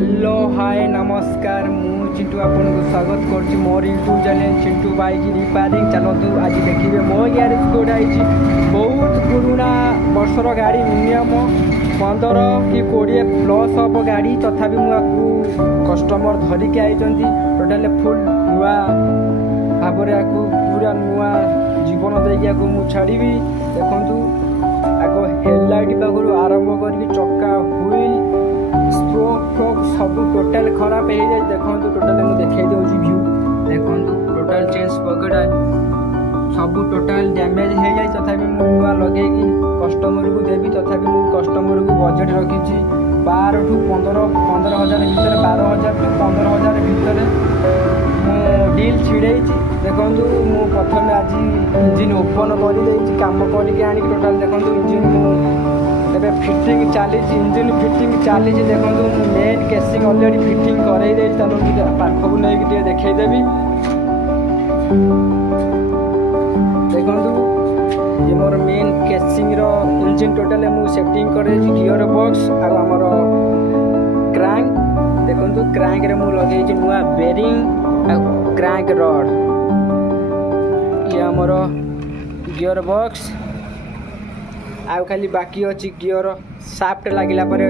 hello hi नमस्कार मु चिंटू आपन को स्वागत करछि मोर YouTube channel Chintu bike repairing चलतु आज देखिए मो गैरेज कोड आइछि बहुत पुराना वर्षर गाड़ी मिनिमम 15 कि 20 प्लस हम गाड़ी तथापि मुझे कस्टमर धरिकी आइछन्ति टोटाल फुल नुआ भाବରେ आकु पूरा नुआ जीवन देकी आकु मु छाड़ीबी देखंतु आगो हेडलाइट पाखरु आरंभ करके चक्का व्हील स्पोक सब टोटाल खराब हो जाए देखो टोटाल मुझे देखा दूसरी व्यू देखो टोटाल चेंज पकड़ा सब टोटाल डैमेज हो जाए तथा नुआ लगे कस्टमर को देवी तथा कस्टमर को बजेट रखी 12 टू 15 हजार भितर 12,000 टू 15,000 भितर डील छिड़े देखो मु प्रथम आज इंजिन ओपन कर कम करके टोटाल देखो इंजिन एबे फिटिंग चली इंजिन फिटिंग चली देखो मेन केसिंग ऑलरेडी फिटिंग करई दे पाखक नहीं देखईदेवी देखो ये मोर मेन केसिंग रो इंजिन टोटल मु सेटिंग करे गियर बॉक्स आमर क्रैंक देखो क्रैंक रे मु लगे नुआ बेरिंग क्रैंक रड ये आमर गियर बॉक्स आउ खाली बाकी अच्छी गियर साफ्ट लगिला पर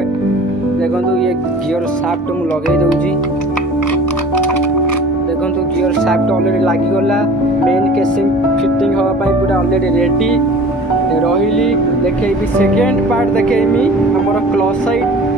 देखो ये गियर साफ्ट मु लगे दूची देखो गियर साफ्ट ऑलरेडी लगिगला मेन केसिंग फिटिंग होगा पूरा ऑलरेडी रेडी रही देखेबी सेकेंड पार्ट देखेबी हमर क्लच साइड